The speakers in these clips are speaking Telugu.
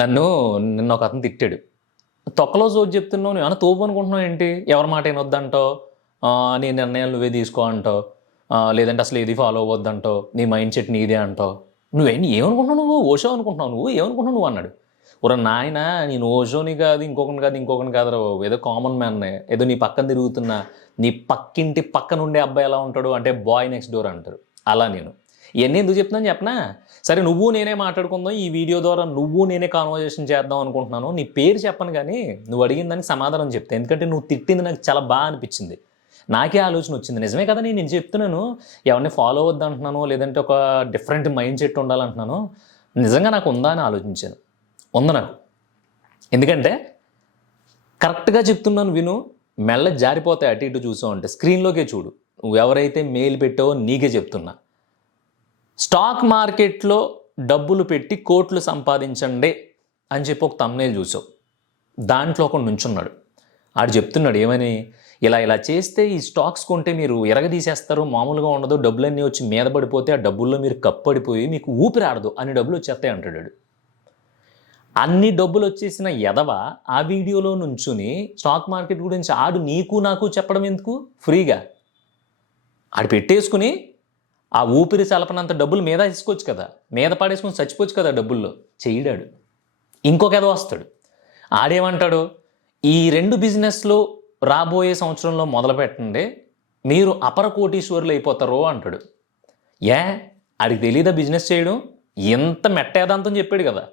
నన్ను నిన్న ఒక అతను తిట్టాడు. తొక్కలో సోది చెప్తున్నావు, నువ్వేమన్నా తోపు అనుకుంటున్నావు ఏంటి? ఎవరి మాట వినొద్దంటావు, నీ నిర్ణయాలు నువ్వే తీసుకో అంటావు, లేదంటే అసలు ఏది ఫాలో అవ్వద్దంటావు, నీ మైండ్ సెట్ నీదే అంటావు. ఏమనుకుంటున్నావు నువ్వు? ఓషో అనుకుంటున్నావు నువ్వు? ఏమనుకుంటున్నావు నువ్వు అన్నాడు. ఒరే నాయన, నేను ఓషోని కాదు, ఇంకొకటి కాదు రా బాబు, ఏదో కామన్ మ్యాన్నే, ఏదో నీ పక్కన తిరుగుతున్నా, నీ పక్కింటి పక్కన ఉండే అబ్బాయి ఎలా ఉంటాడు అంటే బాయ్ నెక్స్ట్ డోర్ అంటారు, అలా నేను. ఇవన్నీ ఎందుకు చెప్తున్నాను చెప్పనా? సరే, నువ్వు నేనే మాట్లాడుకుందాం, ఈ వీడియో ద్వారా నువ్వు నేనే కాన్వర్జేషన్ చేద్దాం అనుకుంటున్నాను. నీ పేరు చెప్పను, కానీ నువ్వు అడిగిన దానికి సమాధానం చెప్తే, ఎందుకంటే నువ్వు తిట్టింది నాకు చాలా బాగా అనిపించింది. నాకే ఆలోచన వచ్చింది, నిజమే కదా, నేను చెప్తున్నాను ఎవరిని ఫాలో అవ్వద్దు అంటున్నాను, లేదంటే ఒక డిఫరెంట్ మైండ్ సెట్ ఉండాలంటున్నాను. నిజంగా నాకు ఉందా అని ఆలోచించాను. ఉంది నాకు. ఎందుకంటే కరెక్ట్గా చెప్తున్నాను విను. మెల్ల జారిపోతాయి అటు ఇటు చూసావు అంటే, స్క్రీన్లోకే చూడు. నువ్వు ఎవరైతే మెయిల్ పెట్టావో నీకే చెప్తున్నా. స్టాక్ మార్కెట్లో డబ్బులు పెట్టి కోట్లు సంపాదించండి అని చెప్పి ఒక థంబ్నెయిల్ చూసావు. దాంట్లో ఒక నుంచున్నాడు, ఆడు చెప్తున్నాడు ఏమని, ఇలా చేస్తే ఈ స్టాక్స్ కొంటే మీరు ఎరగదీసేస్తారు, మామూలుగా ఉండదు, డబ్బులన్నీ వచ్చి మీద పడిపోతే ఆ డబ్బుల్లో మీరు కప్పడిపోయి మీకు ఊపిరాడదు, అన్ని డబ్బులు వచ్చేస్తాయి అంటాడు. అన్ని డబ్బులు వచ్చేసిన ఎదవ ఆ వీడియోలో నుంచుని స్టాక్ మార్కెట్ గురించి ఆడు నీకు నాకు చెప్పడం ఎందుకు? ఫ్రీగా ఆడు పెట్టేసుకుని ఆ ఊపిరి చలపనంత డబ్బులు మీద తీసుకోవచ్చు కదా, మీద పడేసుకుని చచ్చిపోవచ్చు కదా డబ్బుల్లో. చేయడాడు. ఇంకొక ఎదవ వస్తాడు, ఆడేమంటాడు, ఈ 2 బిజినెస్లు రాబోయే సంవత్సరంలో మొదలు పెట్టండి, మీరు అపర కోటీశ్వరులు అయిపోతారు అంటాడు. ఆడికి తెలీదా బిజినెస్ చేయడం? ఎంత మెట్టేదాంతం చెప్పాడు కదా,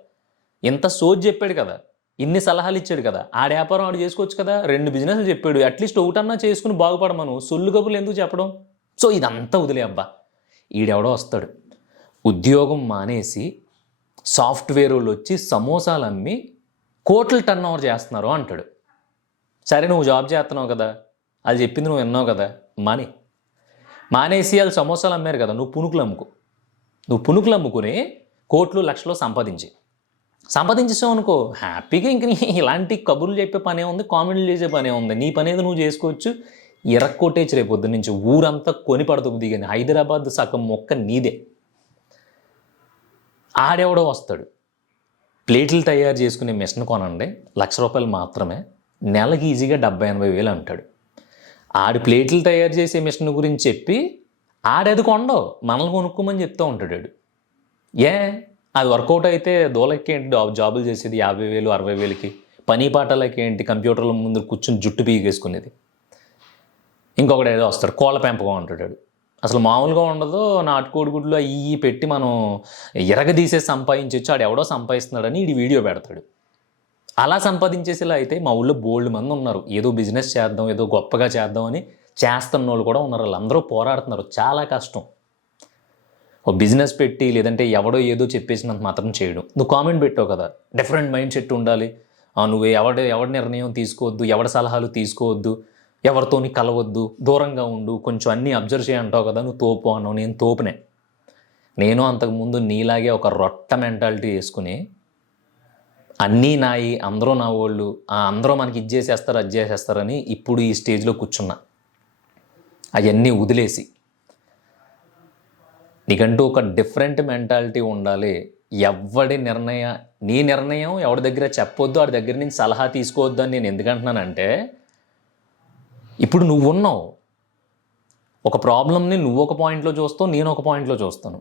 ఎంత సోజ్ చెప్పాడు కదా, ఇన్ని సలహాలు ఇచ్చాడు కదా, ఆడ వ్యాపారం ఆడు చేసుకోవచ్చు కదా. 2 బిజినెస్లు చెప్పాడు, అట్లీస్ట్ ఒకటన్నా చేసుకుని బాగుపడమను, సొల్లు కబుర్లు ఎందుకు చెప్పడం? సో ఇదంతా వదిలే అబ్బా. ఈడెవడో వస్తాడు, ఉద్యోగం మానేసి సాఫ్ట్వేర్ వాళ్ళు వచ్చి సమోసాలు అమ్మి కోట్లు టర్న్ ఓవర్ చేస్తున్నారు అంటాడు. సరే, నువ్వు జాబ్ చేస్తున్నావు కదా, అది చెప్పింది నువ్వు విన్నావు కదా, మానేసి వాళ్ళు సమోసాలు అమ్మారు కదా, నువ్వు పునుకులు అమ్ముకుని కోట్లు లక్షలు సంపాదించేసావు అనుకో, హ్యాపీగా. ఇంక ఇలాంటి కబుర్లు చెప్పే పనే ఉంది, కామెంట్లు చేసే పనే ఉంది, నీ పని ఏదో నువ్వు చేసుకోవచ్చు. ఎరక్కొట్టేచ్చు రేపు పొద్దు నుంచి, ఊరంతా కొని పడుతుంది. కానీ హైదరాబాద్ సగం మొక్క నీదే. ఆడెవడో వస్తాడు, ప్లేట్లు తయారు చేసుకునే మిషన్ కొనండి, ₹1,00,000 మాత్రమే, నెలకి ఈజీగా 70-80 వేలు అంటాడు. ఆడి ప్లేట్లు తయారు చేసే మిషన్ గురించి చెప్పి ఆడది కొండవు, మనల్ని కొనుక్కోమని చెప్తూ ఉంటాడు. అది వర్కౌట్ అయితే దోలకి ఏంటి జాబులు చేసేది 50,000 60,000కి, పని పాటలకి ఏంటి కంప్యూటర్ల ముందు కూర్చుని జుట్టు పీకేసుకునేది. ఇంకొకటి ఏదో వస్తాడు, కోళ్ళ పెంపకం అంటాడు. అసలు మామూలుగా ఉండదు, నాటుకోడి గుడ్లు అవి పెట్టి మనం ఎరగదీసేసి సంపాదించవచ్చు, ఆడు ఎవడో సంపాదిస్తున్నాడని ఈ వీడియో పెడతాడు. అలా సంపాదించేసేలా అయితే మా ఊళ్ళో బోల్డ్ మంది ఉన్నారు, ఏదో బిజినెస్ చేద్దాం, ఏదో గొప్పగా చేద్దాం అని చేస్తున్న వాళ్ళు కూడా ఉన్నారు. వాళ్ళందరూ పోరాడుతున్నారు, చాలా కష్టం. ఒక బిజినెస్ పెట్టి లేదంటే ఎవడో ఏదో చెప్పేసినంత మాత్రం చేయడం. నువ్వు కామెంట్ పెట్టావు కదా, డిఫరెంట్ మైండ్ సెట్ ఉండాలి, నువ్వు ఎవడి నిర్ణయం తీసుకోవద్దు, ఎవడి సలహాలు తీసుకోవద్దు, ఎవరితోని కలవద్దు, దూరంగా ఉండు, కొంచెం అన్నీ అబ్జర్వ్ చేయంటావు కదా, నువ్వు తోపు అన్నావు. నేను తోపునే. నేను అంతకుముందు నీలాగే ఒక రొట్ట మెంటాలిటీ వేసుకుని అన్నీ నాయి, అందరూ నా వాళ్ళు, అందరూ మనకి ఇది చేసేస్తారు అది చేసేస్తారని ఇప్పుడు ఈ స్టేజ్లో కూర్చున్నా. అవన్నీ వదిలేసి నీకంటూ ఒక డిఫరెంట్ మెంటాలిటీ ఉండాలి. నీ నిర్ణయం ఎవరి దగ్గర చెప్పొద్దు, వాడి దగ్గర నుంచి సలహా తీసుకోవద్దు అని నేను ఎందుకంటున్నానంటే, ఇప్పుడు నువ్వు ఉన్నావు ఒక ప్రాబ్లమ్ని, నువ్వు ఒక పాయింట్లో చూస్తావు, నేను ఒక పాయింట్లో చూస్తాను.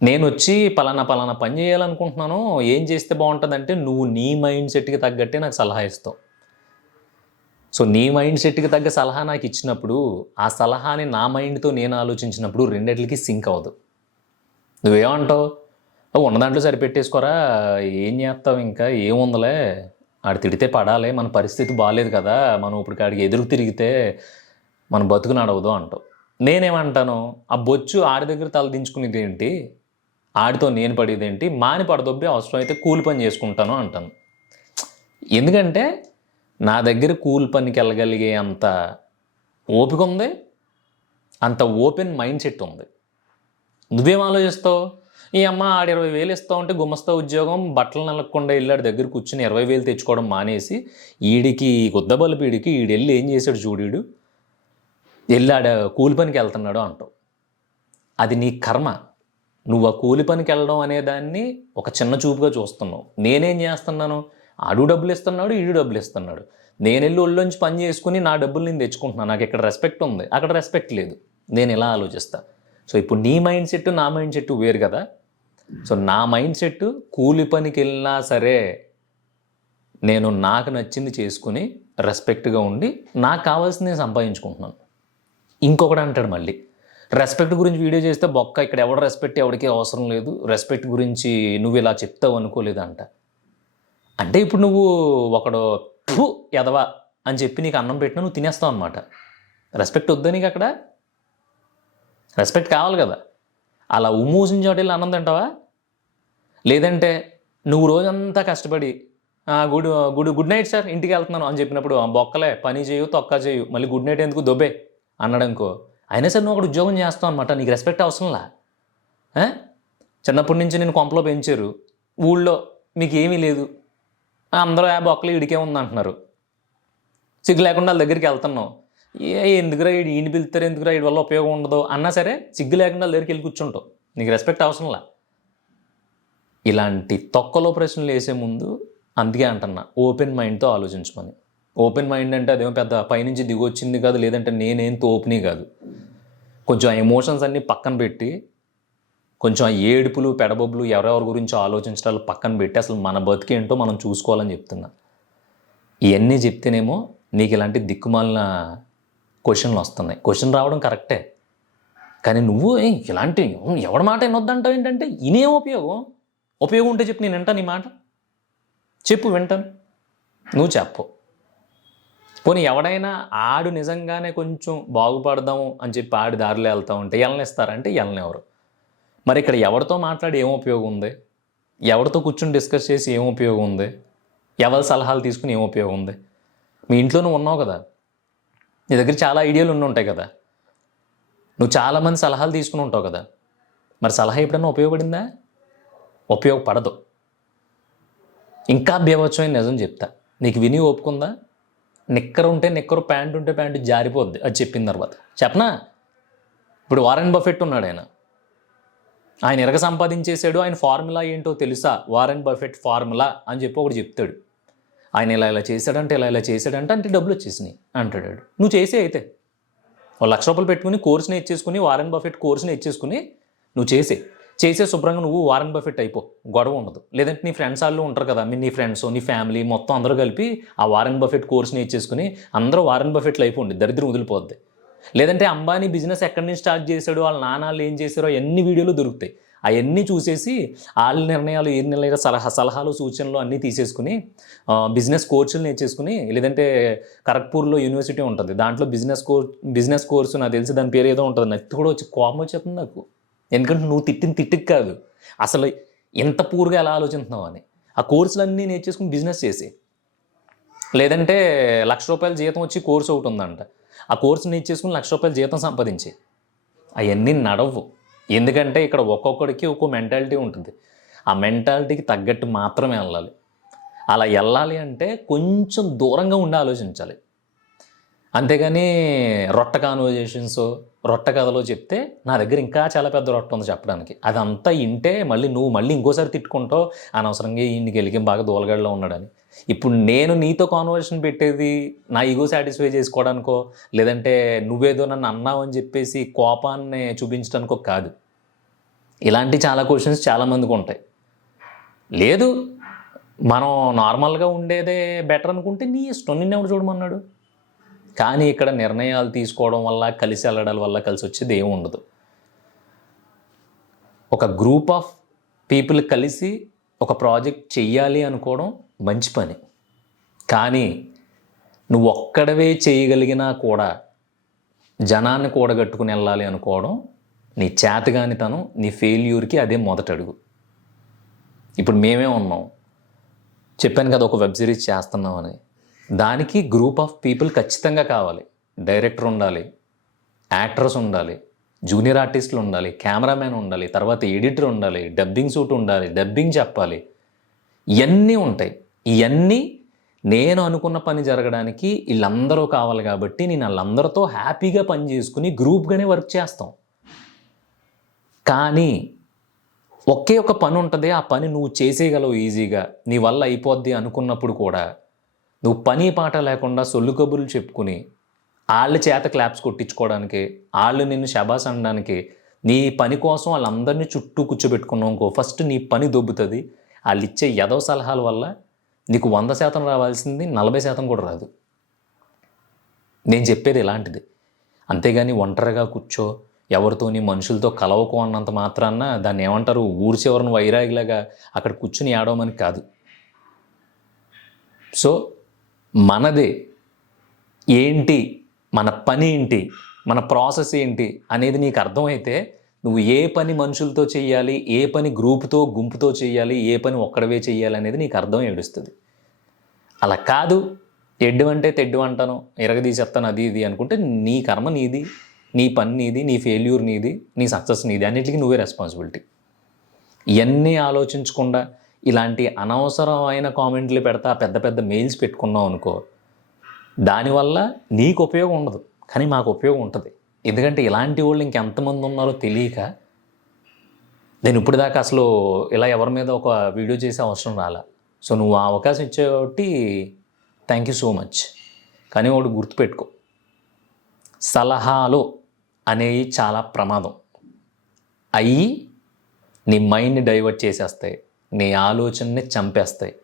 నేను వచ్చి పలానా పని చేయాలనుకుంటున్నాను, ఏం చేస్తే బాగుంటుందంటే నువ్వు నీ మైండ్ సెట్కి తగ్గట్టే నాకు సలహా ఇస్తావు. సో నీ మైండ్ సెట్కి తగ్గ సలహా నాకు ఇచ్చినప్పుడు, ఆ సలహాని నా మైండ్తో నేను ఆలోచించినప్పుడు రెండిట్లకి సింక్ అవ్వదు. నువ్వేమంటావు, ఉన్న దాంట్లో సరిపెట్టేసుకోరా, ఏం చేస్తావు, ఇంకా ఏముందలే, ఆడు తిడితే పడాలి, మన పరిస్థితి బాగాలేదు కదా, మనం ఇప్పుడు ఆడికి ఎదురు తిరిగితే మన బతుకు నడవదు అంటావు. నేనేమంటాను, ఆ బొచ్చు ఆడి దగ్గర తలదించుకునేది ఏంటి, ఆడితో నేను పడేదేంటి, మాని పడదొబ్బి అవసరం అయితే కూలి పని చేసుకుంటాను అంటాను. ఎందుకంటే నా దగ్గర కూలి పనికి వెళ్ళగలిగే అంత ఓపిక ఉంది, అంత ఓపెన్ మైండ్ సెట్ ఉంది. నువ్వేం ఆలోచిస్తావు, ఈ అమ్మ ఆడు 20,000 ఇస్తావు అంటే గుమస్తా ఉద్యోగం, బట్టలు నలగకుండా వెళ్ళాడు దగ్గర కూర్చుని 20,000 తెచ్చుకోవడం మానేసి, ఈడికి గుద్దబలుపు, ఈడెళ్ళి ఏం చేశాడు చూడీడు, వెళ్ళాడు కూలి పనికి వెళ్తున్నాడు అంటావు. అది నీ కర్మ. నువ్వు ఆ కూలి పనికి వెళ్ళడం అనే దాన్ని ఒక చిన్న చూపుగా చూస్తున్నావు. నేనేం చేస్తున్నాను, ఆడు డబ్బులు ఇస్తున్నాడు, ఈడు డబ్బులు ఇస్తున్నాడు. నేను వెళ్ళి ఒళ్ళొంచి పని చేసుకుని నా డబ్బులు నేను తెచ్చుకుంటున్నాను. నాకు ఇక్కడ రెస్పెక్ట్ ఉంది, అక్కడ రెస్పెక్ట్ లేదు. నేను ఇలా ఆలోచిస్తా. సో ఇప్పుడు నీ మైండ్ సెట్ నా మైండ్ సెట్ వేరు కదా. సో నా మైండ్ సెట్ కూలి పనికి వెళ్ళినా సరే నేను నాకు నచ్చింది చేసుకుని రెస్పెక్ట్గా ఉండి నాకు కావాల్సింది నేను సంపాదించుకుంటున్నాను. ఇంకొకటి అంటాడు మళ్ళీ, రెస్పెక్ట్ గురించి వీడియో చేస్తే బొక్క, ఇక్కడ ఎవడ రెస్పెక్ట్ ఎవరికి అవసరం లేదు, రెస్పెక్ట్ గురించి నువ్వు ఇలా చెప్తావు అనుకోలేదంట. అంటే ఇప్పుడు నువ్వు ఒకడు ఫు ఎదవా అని చెప్పి నీకు అన్నం పెట్టినా నువ్వు తినేస్తావు అనమాట. రెస్పెక్ట్ వద్దా నీకు? అక్కడ రెస్పెక్ట్ కావాలి కదా. అలా ఉమ్మూసిన చోట అన్నం తింటావా? లేదంటే నువ్వు రోజంతా కష్టపడి good good good night sir ఇంటికి వెళ్తున్నాను అని చెప్పినప్పుడు బొక్కలే పని చేయు తొక్క చేయు మళ్ళీ గుడ్ నైట్ ఎందుకు దొబ్బే అన్నాడనుకో, అయినా సరే నువ్వు ఒకటి ఉద్యోగం చేస్తావు అనమాట. నీకు రెస్పెక్ట్ అవసరంలా. చిన్నప్పటి నుంచి నేను కొంపలో పెంచారు, ఊళ్ళో మీకు ఏమీ లేదు, అందరూ బొక్కలు ఇడికే ఉందంటున్నారు, సిగ్గు లేకుండా వాళ్ళ దగ్గరికి వెళ్తున్నావు, ఎందుకురా ఈయన పిలుస్తారు, ఎందుకురా వీడి వల్ల ఉపయోగం ఉండదు అన్నా సరే సిగ్గు లేకుండా వాళ్ళ దగ్గరికి వెళ్ళి కూర్చుంటావు. నీకు రెస్పెక్ట్ అవసరంలా. ఇలాంటి తొక్కలో ప్రశ్నలు వేసే ముందు అందుకే అంటున్నా ఓపెన్ మైండ్తో ఆలోచించమని. ఓపెన్ మైండ్ అంటే అదేమో పెద్ద పైనుంచి దిగొచ్చింది కాదు, లేదంటే నేనేం తోపుని కాదు. కొంచెం ఆ ఎమోషన్స్ అన్నీ పక్కన పెట్టి, కొంచెం ఆ ఏడుపులు పెడబొబ్బులు ఎవరెవరి గురించి ఆలోచించడాలు పక్కన పెట్టి అసలు మన బతికేంటో మనం చూసుకోవాలని చెప్తున్నా. ఇవన్నీ చెప్తేనేమో నీకు ఇలాంటి దిక్కుమాలిన క్వశ్చన్లు వస్తున్నాయి. క్వశ్చన్ రావడం కరెక్టే, కానీ నువ్వు ఇలాంటి ఎవడి మాట వినొద్దంటావు ఏంటంటే ఇనేం ఉపయోగం ఉంటే చెప్పు, నేను వింటాను. నీ మాట చెప్పు, వింటాను. నువ్వు చెప్పు. పోనీ ఎవడైనా ఆడు నిజంగానే కొంచెం బాగుపడదాము అని చెప్పి ఆడి దారిలో వెళ్తూ ఉంటే ఎలనిస్తారంటే ఎలనెవరు? మరి ఇక్కడ ఎవరితో మాట్లాడి ఏం ఉపయోగం ఉంది? ఎవరితో కూర్చొని డిస్కస్ చేసి ఏం ఉపయోగం ఉంది? ఎవరి సలహాలు తీసుకుని ఏం ఉపయోగం ఉంది? మీ ఇంట్లో నువ్వు ఉన్నావు కదా, నీ దగ్గర చాలా ఐడియాలు ఉంటాయి కదా, నువ్వు చాలామంది సలహాలు తీసుకుని ఉంటావు కదా, మరి సలహా ఎప్పుడన్నా ఉపయోగపడిందా? ఉపయోగపడదు. ఇంకా బీభత్సమైన నిజం చెప్తా, నీకు విని ఒప్పుకుందా? నిక్కరు ఉంటే నిక్కరు, ప్యాంటు ఉంటే ప్యాంటు జారిపోద్ది. అది చెప్పిన తర్వాత చెప్పనా? ఇప్పుడు వారెన్ బఫెట్ ఉన్నాడు, ఆయన ఎరగ సంపాదించేశాడు. ఆయన ఫార్ములా ఏంటో తెలుసా? వారెన్ బఫెట్ ఫార్ములా అని చెప్పి ఒకటి చెప్తాడు. ఆయన ఇలా చేశాడంటే ఇలా చేశాడంటే అంటే డబ్బులు వచ్చేసినాయి అంటాడు. నువ్వు చేసే అయితే ₹1,00,000 పెట్టుకుని కోర్సుని ఇచ్చేసుకుని, వారెన్ బఫెట్ కోర్సుని ఇచ్చేసుకుని నువ్వు చేసే శుభ్రంగా నువ్వు వారెన్ బఫెట్ అయిపో, గొడవ ఉండదు. లేదంటే నీ ఫ్రెండ్స్ వాళ్ళు ఉంటారు కదా, నీ ఫ్రెండ్స్ నీ ఫ్యామిలీ మొత్తం అందరూ కలిపి ఆ వారెన్ బఫెట్ కోర్సుని ఇచ్చేసుకుని అందరూ వారెన్ బఫెట్లు అయిపోండి, దరిద్రం వదిలిపోద్ది. లేదంటే అంబానీ బిజినెస్ ఎక్కడి నుంచి స్టార్ట్ చేశాడు, వాళ్ళ నాన్నలు ఏం చేశారో అన్ని వీడియోలు దొరుకుతాయి. అవన్నీ చూసేసి వాళ్ళ నిర్ణయాలు ఏం నిర్ణయాలు సలహాలు సూచనలు అన్నీ తీసేసుకుని బిజినెస్ కోర్సులు నేర్చేసుకుని, లేదంటే ఖరగ్పూర్లో యూనివర్సిటీ ఉంటుంది, దాంట్లో బిజినెస్ కోర్సు నాకు తెలిసి దాని పేరు ఏదో ఉంటుంది, నాకు కూడా వచ్చి కోపం వచ్చేస్తుంది నాకు. ఎందుకంటే నువ్వు తిట్టికి కాదు, అసలు ఎంత పూర్గా ఎలా ఆలోచిస్తున్నావు అని. ఆ కోర్సులన్నీ నేర్చేసుకుని బిజినెస్ చేసి, లేదంటే ₹1,00,000 జీతం వచ్చి కోర్సు ఒకటి ఉందంట, ఆ కోర్సు నేర్చేసుకుని ₹1,00,000 జీతం సంపాదించి. అవన్నీ నడవు. ఎందుకంటే ఇక్కడ ఒక్కొక్కడికి ఒక్కో మెంటాలిటీ ఉంటుంది. ఆ మెంటాలిటీకి తగ్గట్టు మాత్రమే వెళ్ళాలి. అలా వెళ్ళాలి అంటే కొంచెం దూరంగా ఉండి ఆలోచించాలి. అంతేగాని రొట్ట కాన్వర్జేషన్స్, రొట్ట కథలో చెప్తే నా దగ్గర ఇంకా చాలా పెద్ద రొట్ట ఉంది చెప్పడానికి. అదంతా ఇంటే మళ్ళీ ఇంకోసారి తిట్టుకుంటావు అనవసరంగా ఈయనకి వెళ్ళి బాగా దూలగాడిలో ఉన్నాడని. ఇప్పుడు నేను నీతో కాన్వర్సేషన్ పెట్టేది నా ఈగో సాటిస్ఫై చేసుకోవడానికో, లేదంటే నువ్వేదో నన్ను అన్నావు అని చెప్పేసి కోపాన్ని చూపించడానికో కాదు. ఇలాంటి చాలా క్వశ్చన్స్ చాలామందికి ఉంటాయి. లేదు మనం నార్మల్గా ఉండేదే బెటర్ అనుకుంటే నీ ఇష్టం, నిన్నెవడు చూడమన్నాడు. కానీ ఇక్కడ నిర్ణయాలు తీసుకోవడం వల్ల, కలిసి వెళ్ళడం వల్ల కలిసి వచ్చేది ఏమి ఉండదు. ఒక గ్రూప్ ఆఫ్ పీపుల్ కలిసి ఒక ప్రాజెక్ట్ చెయ్యాలి అనుకోవడం మంచి పని. కానీ నువ్వు ఒక్కడవే చేయగలిగినా కూడా జనాన్ని కూడగట్టుకుని వెళ్ళాలి అనుకోవడం నీ చేతగానితనం, నీ ఫెయిల్యూర్కి అదే మొదటడుగు. ఇప్పుడు మేమే ఉన్నాం, చెప్పాను కదా ఒక వెబ్ సిరీస్ చేస్తున్నామని. దానికి గ్రూప్ ఆఫ్ పీపుల్ ఖచ్చితంగా కావాలి. డైరెక్టర్ ఉండాలి, యాక్టర్స్ ఉండాలి, జూనియర్ ఆర్టిస్టులు ఉండాలి, కెమెరామెన్ ఉండాలి, తర్వాత ఎడిటర్ ఉండాలి, డబ్బింగ్ సూట్ ఉండాలి, డబ్బింగ్ చెప్పాలి, ఇవన్నీ ఉంటాయి. ఇవన్నీ నేను అనుకున్న పని జరగడానికి వీళ్ళందరూ కావాలి. కాబట్టి నేను వాళ్ళందరితో హ్యాపీగా పని చేసుకుని గ్రూప్గానే వర్క్ చేస్తాం. కానీ ఒకే ఒక పని ఉంటుంది, ఆ పని నువ్వు చేసేయగలవు ఈజీగా, నీ వల్ల అయిపోద్ది అనుకున్నప్పుడు కూడా నువ్వు పని పాట లేకుండా సొల్లు కబుర్లు చెప్పుకుని వాళ్ళ చేత క్లాప్స్ కొట్టించుకోవడానికి, వాళ్ళు నిన్ను శబాస్ అనడానికి, నీ పని కోసం వాళ్ళందరినీ చుట్టూ కూర్చోబెట్టుకున్నావు అనుకో, ఫస్ట్ నీ పని దొబ్బుతుంది. వాళ్ళు ఇచ్చే ఎదవ సలహాల వల్ల నీకు 100% రావాల్సింది 40% కూడా రాదు. నేను చెప్పేది ఇలాంటిది. అంతేగాని ఒంటరిగా కూర్చో, ఎవరితోని మనుషులతో కలవకు అన్నంత మాత్రాన దాన్ని ఏమంటారు, ఊరి చివరన వైరాగిలాగా అక్కడ కూర్చుని ఏడవమని కాదు. సో మనదే ఏంటి, మన పని ఏంటి, మన ప్రాసెస్ ఏంటి అనేది నీకు అర్థమైతే నువ్వు ఏ పని మనుషులతో చేయాలి, ఏ పని గ్రూపుతో గుంపుతో చేయాలి, ఏ పని ఒక్కడవే చేయాలి అనేది నీకు అర్థం ఏడుస్తుంది. అలా కాదు, ఎడ్డు అంటే తెడ్డు అంటాను, ఎరగదీసేస్తాను అది ఇది అనుకుంటే నీ కర్మ నీది, నీ పని నీది, నీ ఫెయిల్యూర్ నీది, నీ సక్సెస్ నీది, అన్నిటికీ నువ్వే రెస్పాన్సిబిలిటీ. ఇవన్నీ ఆలోచించకుండా ఇలాంటి అనవసరమైన కామెంట్లు పెడతా పెద్ద పెద్ద మెయిల్స్ పెట్టుకున్నావు అనుకో, దానివల్ల నీకు ఉపయోగం ఉండదు, కానీ మాకు ఉపయోగం ఉంటుంది. ఎందుకంటే ఇలాంటి వాళ్ళు ఇంకెంతమంది ఉన్నారో తెలియక నేను ఇప్పుడు దాకా అసలు ఇలా ఎవరి మీద ఒక వీడియో చేసే అవసరం రాలా. సో నువ్వు ఆ అవకాశం ఇచ్చే కాబట్టి థ్యాంక్ యూ సో మచ్. కానీ ఒకటి గుర్తుపెట్టుకో, సలహాలు అనేవి చాలా ప్రమాదం. అవి నీ మైండ్ని డైవర్ట్ చేసేస్తాయి, నీ ఆలోచనని చంపేస్తాయి.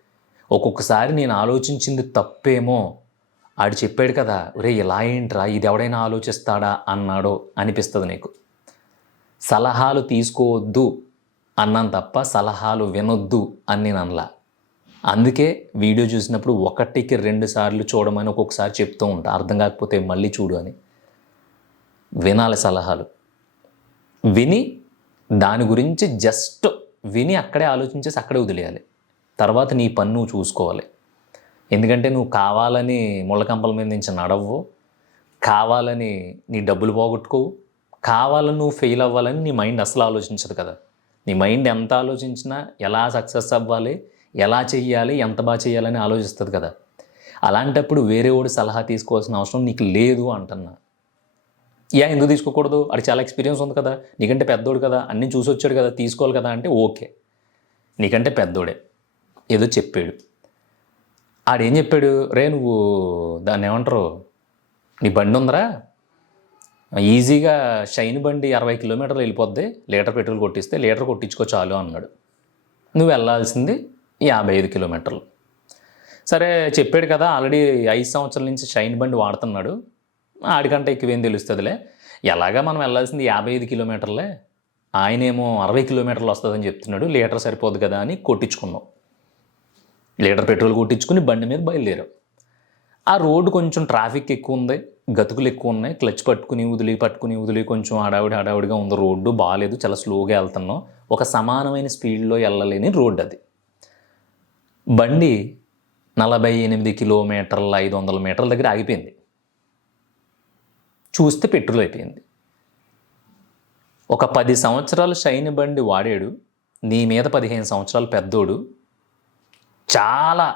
ఒక్కొక్కసారి నేను ఆలోచించింది తప్పేమో, ఆడు చెప్పాడు కదా, ఒరే ఇలా ఏంట్రా, ఇది ఎవడైనా ఆలోచిస్తాడా అన్నాడో అనిపిస్తుంది నీకు. సలహాలు తీసుకోవద్దు అన్నాను తప్ప సలహాలు వినొద్దు అని నేను అనలా. అందుకే వీడియో చూసినప్పుడు 1కి 2 సార్లు చూడమని ఒక్కొక్కసారి చెప్తూ ఉంటా, అర్థం కాకపోతే మళ్ళీ చూడు అని. వినాలి సలహాలు, విని దాని గురించి జస్ట్ విని అక్కడే ఆలోచించేసి అక్కడే వదిలేయాలి. తర్వాత నీ పని నువ్వు చూసుకోవాలి. ఎందుకంటే నువ్వు కావాలని ముళ్ళకంపల మీద నుంచి నడవ్వు, కావాలని నీ డబ్బులు పోగొట్టుకోవు, కావాలని నువ్వు ఫెయిల్ అవ్వాలని నీ మైండ్ అసలు ఆలోచించదు కదా. నీ మైండ్ ఎంత ఆలోచించినా ఎలా సక్సెస్ అవ్వాలి, ఎలా చెయ్యాలి, ఎంత బాగా చేయాలని ఆలోచిస్తుంది కదా. అలాంటప్పుడు వేరే వాడు సలహా తీసుకోవాల్సిన అవసరం నీకు లేదు అంటున్నా. ఎందుకు తీసుకోకూడదు, అది చాలా ఎక్స్పీరియన్స్ ఉంది కదా, నీకంటే పెద్దోడు కదా, అన్నీ చూసి వచ్చాడు కదా, తీసుకోవాలి కదా అంటే ఓకే, నీకంటే పెద్దోడే ఏదో చెప్పాడు. ఆడేం చెప్పాడు, రే నువ్వు దాన్ని ఏమంటారు, నీ బండి ఉందరా, ఈజీగా షైన్ బండి 60 కిలోమీటర్లు వెళ్ళిపోద్ది, లీటర్ పెట్రోల్ కొట్టిస్తే, లీటర్ కొట్టించుకో చాలు అన్నాడు. నువ్వు వెళ్ళాల్సింది 55 కిలోమీటర్లు. సరే చెప్పాడు కదా, ఆల్రెడీ 5 సంవత్సరాల నుంచి షైన్ బండి వాడుతున్నాడు, ఆడికంటే ఎక్కువేం తెలుస్తుందిలే, ఎలాగా మనం వెళ్ళాల్సింది 55 కిలోమీటర్లే, ఆయనేమో 60 కిలోమీటర్లు వస్తుందని చెప్తున్నాడు, లీటర్ సరిపోదు కదా అని కొట్టించుకున్నావు. లీటర్ పెట్రోల్ కొట్టించుకుని బండి మీద బయలుదేరావు. ఆ రోడ్డు కొంచెం ట్రాఫిక్ ఎక్కువ ఉంది, గతుకులు ఎక్కువ ఉన్నాయి, క్లచ్ పట్టుకుని వదిలి కొంచెం హడావుడిగా ఉంది, రోడ్డు బాగాలేదు, చాలా స్లోగా వెళ్తున్నావు, ఒక సమానమైన స్పీడ్లో వెళ్ళలేని రోడ్డు అది. బండి 48 కిలోమీటర్ల 500 మీటర్ల దగ్గర ఆగిపోయింది. చూస్తే పెట్రోల్ అయిపోయింది. ఒక 10 సంవత్సరాలు షైన్ బండి వాడాడు, నీ మీద 15 సంవత్సరాలు పెద్దోడు, చాలా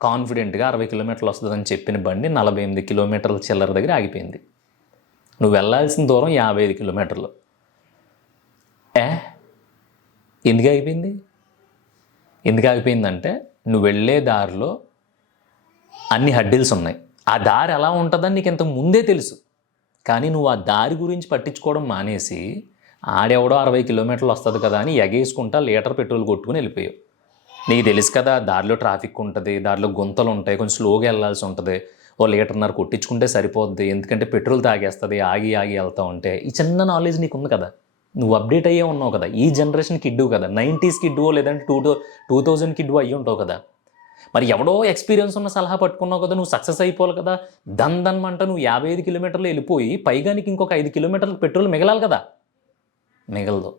కాన్ఫిడెంట్గా 60 కిలోమీటర్లు వస్తుందని చెప్పిన బండి 48 కిలోమీటర్ల చిల్లర దగ్గర ఆగిపోయింది. నువ్వు వెళ్ళాల్సిన దూరం 55 కిలోమీటర్లు. ఎందుకు ఆగిపోయింది? ఎందుకు ఆగిపోయిందంటే నువ్వు వెళ్ళే దారిలో అన్ని హడ్డిల్స్ ఉన్నాయి. ఆ దారి ఎలా ఉంటుందని నీకు ఇంతకు ముందే తెలుసు, కానీ నువ్వు ఆ దారి గురించి పట్టించుకోవడం మానేసి ఆడెవడో 60 కిలోమీటర్లు వస్తుంది కదా అని ఎగేసుకుంటా లీటర్ పెట్రోల్ కొట్టుకుని వెళ్ళిపోయావు. నీకు తెలుసు కదా, దారిలో ట్రాఫిక్ ఉంటుంది, దారిలో గుంతలు ఉంటాయి, కొంచెం స్లోగా వెళ్ళాల్సి ఉంటుంది, ఓ 1.5 లీటర్ కొట్టించుకుంటే సరిపోద్ది, ఎందుకంటే పెట్రోల్ తాగేస్తుంది, ఆగి వెళ్తూ ఉంటే. ఈ చిన్న నాలెడ్జ్ నీకు ఉంది కదా, నువ్వు అప్డేట్ అయ్యే ఉన్నావు కదా, ఈ జనరేషన్ కిడ్డు కదా, 90s కిడ్డువో లేదంటే 2000 కిడ్డువో అయ్యి ఉంటావు కదా. మరి ఎవడో ఎక్స్పీరియన్స్ ఉన్న సలహా పట్టుకున్నావు కదా, నువ్వు సక్సెస్ అయిపోవాలి కదా. దన్మంట నువ్వు 55 కిలోమీటర్లు వెళ్ళిపోయి పైగా నీకు ఇంకొక 5 కిలోమీటర్లు పెట్రోల్ మిగలాలి కదా. మిగలదు,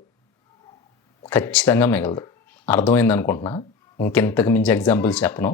ఖచ్చితంగా మిగలదు. అర్థమైంది అనుకుంటున్నా, ఇంకెంతకు మించి ఎగ్జాంపుల్స్ చెప్పను.